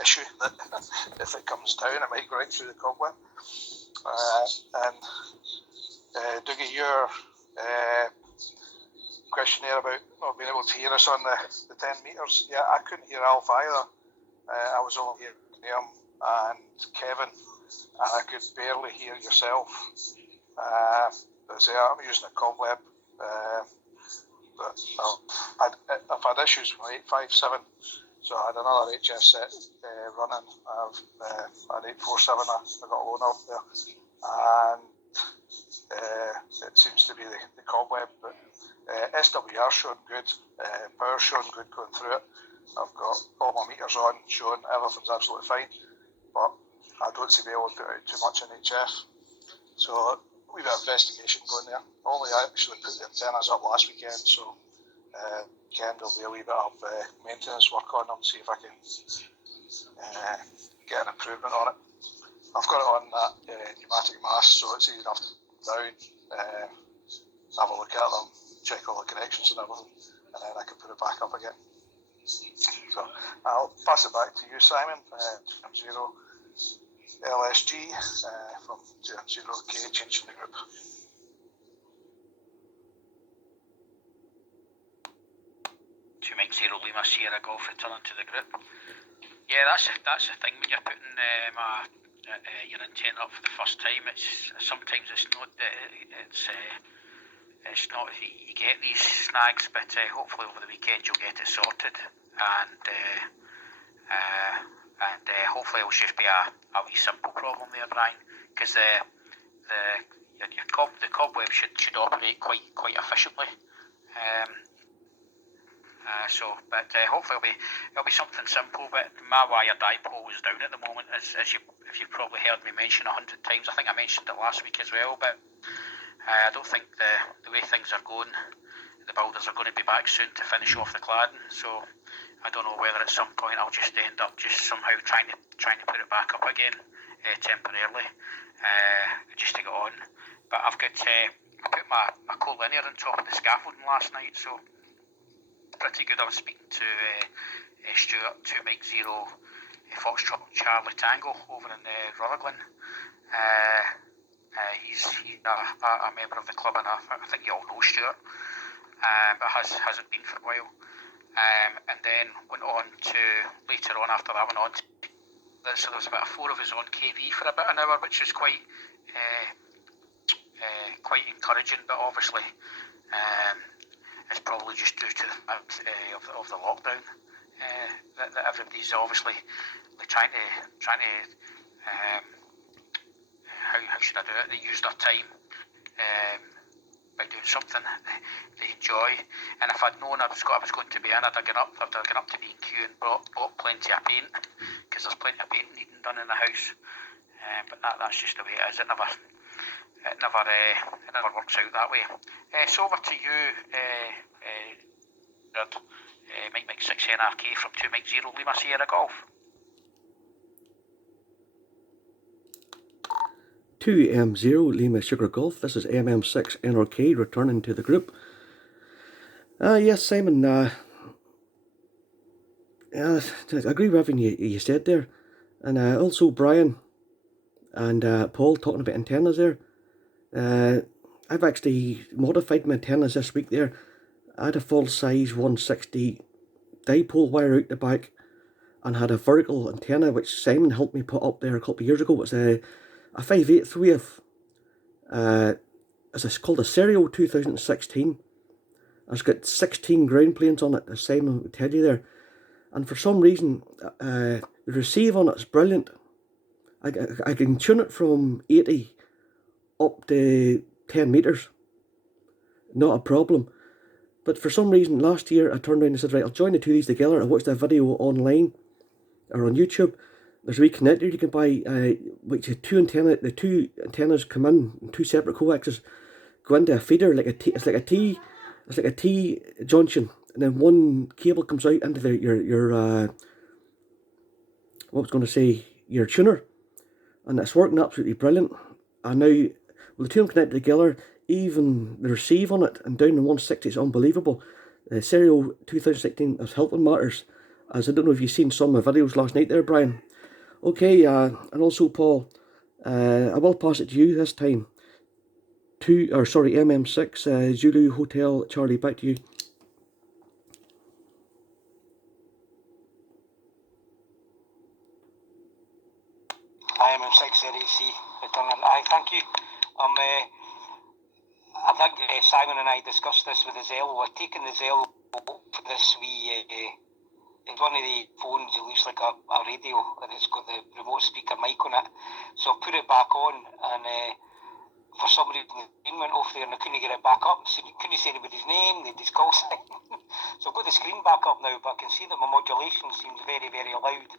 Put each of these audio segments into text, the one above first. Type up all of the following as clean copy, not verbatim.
issue that if it comes down, it might go right through the cobweb. And Dougie, your question there about not being able to hear us on the 10 metres. Yeah, I couldn't hear Alf either. I was only hearing him and Kevin, and I could barely hear yourself. But I'm using a cobweb. But I've had issues with 857, so I had another HS set running. I've had 847 I got a loan off there, and it seems to be the cobweb. But SWR showing good, power showing good going through it. I've got all my meters on, showing everything's absolutely fine, but I don't seem to be able to put out too much in HF. So a wee bit of investigation going there. Only I actually put the antennas up last weekend, so again there'll be a wee bit of maintenance work on them, see if I can get an improvement on it. I've got it on that pneumatic mast, so it's easy enough to down, have a look at them, check all the connections and everything, and then I can put it back up again. So I'll pass it back to you, Simon. 0 LSG from 0K changing the group. 2 Mike 0 Lima Sierra Golf returning to the group. Yeah, that's the thing when you're putting your antenna up for the first time. Sometimes it's not you get these snags, but hopefully over the weekend you'll get it sorted, and hopefully it'll just be a wee simple problem there, Brian, because the cobweb should operate quite efficiently. But hopefully it'll be something simple. But my wire dipole is down at the moment, as if you've probably heard me mention 100 times. I think I mentioned it last week as well, but I don't think the way things are going, the builders are going to be back soon to finish off the cladding. So I don't know whether at some point I'll just end up just somehow trying to put it back up again temporarily, just to get on. But I've got I put my collinear on top of the scaffolding last night, so pretty good. I was speaking to Stuart, 2 Mike 0 Foxtrot Charlie Tango over in Rutherglen. He's a member of the club, and I think you all know Stuart, but hasn't been for a while. And then went on to, later on after that, so there was about 4 of us on KV for about an hour, which was quite encouraging, but obviously it's probably just due to the fact of the lockdown that everybody's obviously trying to how should I do it? They use their time by doing something they enjoy. And if I'd known I was going to be in, I'd have gone up to B&Q and bought plenty of paint, because there's plenty of paint needing done in the house. But that's just the way it is. It never works out that way. So over to you, Mike 6 NRK from 2 Mike 0 Lima Sierra Golf. 2M0 Lima Sugar Golf. This is MM6 NRK returning to the group. Yes, Simon, I agree with everything you said there. And also Brian and Paul talking about antennas there. I've actually modified my antennas this week there. I had a full size 160 dipole wire out the back and had a vertical antenna which Simon helped me put up there a couple of years ago. It's a 5/8 wave. It's called a Serial 2016. It's got 16 ground planes on it, as Simon would tell you there. And for some reason, the receive on it is brilliant. I can tune it from 80 up to 10 metres. Not a problem. But for some reason, last year I turned around and said, right, I'll join the two of these together. I watched a video online or on YouTube. There's a wee connector you can buy, which is the two antennas come in 2 separate coaxes, go into a feeder it's like a T junction, and then one cable comes out into your tuner, and it's working absolutely brilliant. And now with the two of them connected together, even the receive on it and down in 160 is unbelievable. The Serial 2016 is helping matters, as I don't know if you've seen some of my videos last night there, Brian. Okay, and also Paul, I will pass it to you this time. MM6 Zulu Hotel Charlie, back to you. MM6 ZAC returning. Thank you. I think Simon and I discussed this with the Zello. We're taking the Zello for this wee. It's one of the phones that looks like a radio, and it's got the remote speaker mic on it. So I put it back on, and for some reason the screen went off there, and I couldn't get it back up. So couldn't see anybody's name, they just call sign. So I've got the screen back up now, but I can see that my modulation seems very, very loud.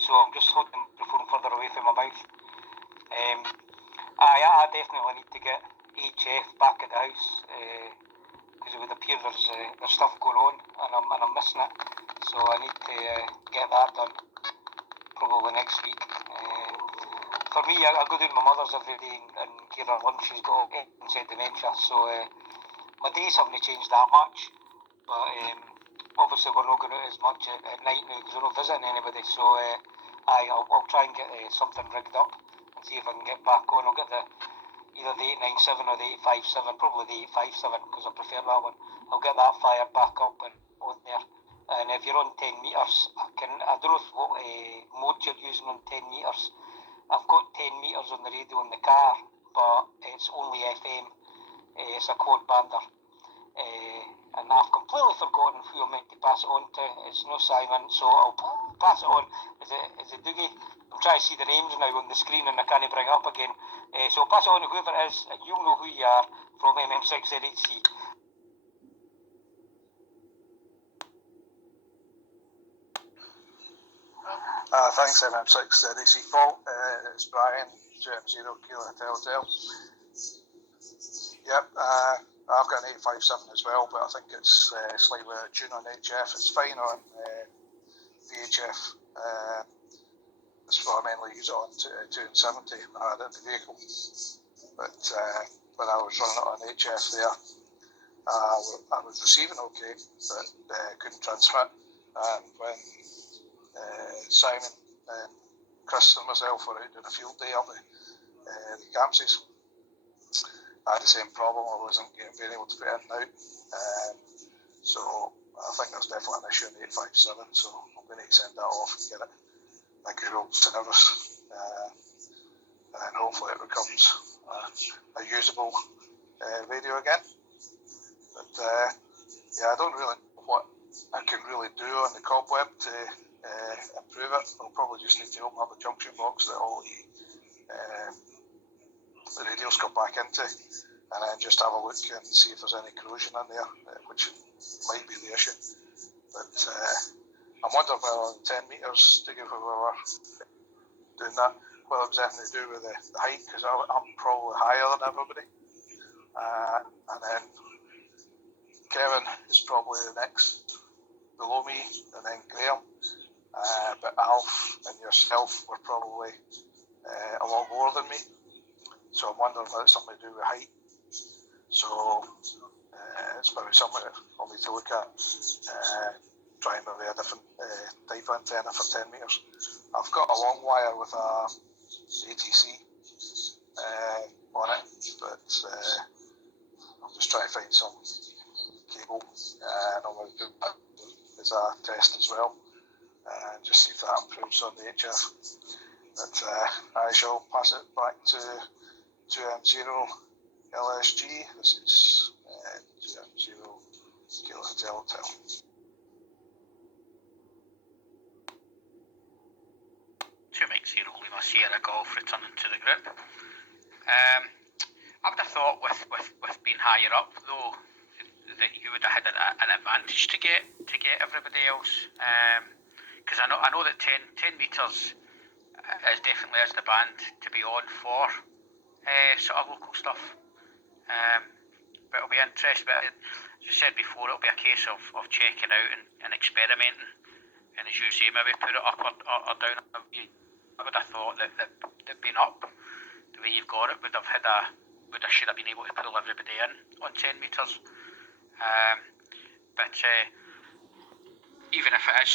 So I'm just holding the phone further away from my mouth. I definitely need to get HF back at the house, because it would appear there's stuff going on, and I'm missing it. So I need to get that done probably next week. For me, I go down to my mother's every day and give her lunch. She's got inside dementia, so my days haven't changed that much. But obviously we're not going out as much at night now because we're not visiting anybody. So I'll try and get something rigged up and see if I can get back on. I'll get either the 897 or the 857, probably the 857 because I prefer that one. I'll get that fired back up and on there. And if you're on 10 metres, I don't know what mode you're using on 10 metres. I've got 10 metres on the radio in the car, but it's only FM. It's a quad bander. And I've completely forgotten who I'm meant to pass it on to. It's no Simon, so I'll pass it on. Is it Doogie? I'm trying to see the names now on the screen and I can't bring it up again. So I'll pass it on to whoever it is, and you'll know who you are from MM6 ZHC. Thanks, MM6 ZAC Paul. It's Brian, GM0 Kilo Hotel Hotel. Yep, I've got an 857 as well, but I think it's slightly out of tune on HF. It's fine on VHF. That's what I mainly use it on 270. I had it in the vehicle. But when I was running it on HF there, I was receiving okay, but couldn't transmit. And when Simon and Chris and myself were out doing a field day up at the Campsies, I had the same problem. I wasn't being able to put in and out. So I think there's definitely an issue in the 857. So I'm going to send that off and get it a good old service. And hopefully it becomes a usable radio again. But yeah, I don't really know what I can really do on the cobweb to improve it. I'll probably just need to open up a junction box that all the radios go back into, and then just have a look and see if there's any corrosion in there, which might be the issue. But I'm wondering whether on 10 metres, to give we were doing that, whether it was anything to do with the height, because I'm probably higher than everybody. And then Kevin is probably the next below me, and then Graham. But Alf and yourself were probably a lot more than me. So I'm wondering whether it's something to do with height. So it's maybe something I'll need to look at. Trying maybe a different type of antenna for 10 metres. I've got a long wire with a ATC on it, but I'm just trying to find some cable, and I'm going to do that as a test as well, and just see if that improves on the HF. But I shall pass it back to 2M0 LSG. This is 2M0 Kilo Hotel Hotel. 2 Mike 0 Lima Sierra Golf returning to the group. I would have thought with being higher up though, that you would have had an advantage to get everybody else. Because I know that 10 metres is definitely as the band to be on for sort of local stuff. But it'll be interesting. But as you said before, it'll be a case of checking out and experimenting. And as you say, maybe put it up or down. I would have thought that being up the way you've got it should have been able to pull everybody in on 10 metres. But even if it is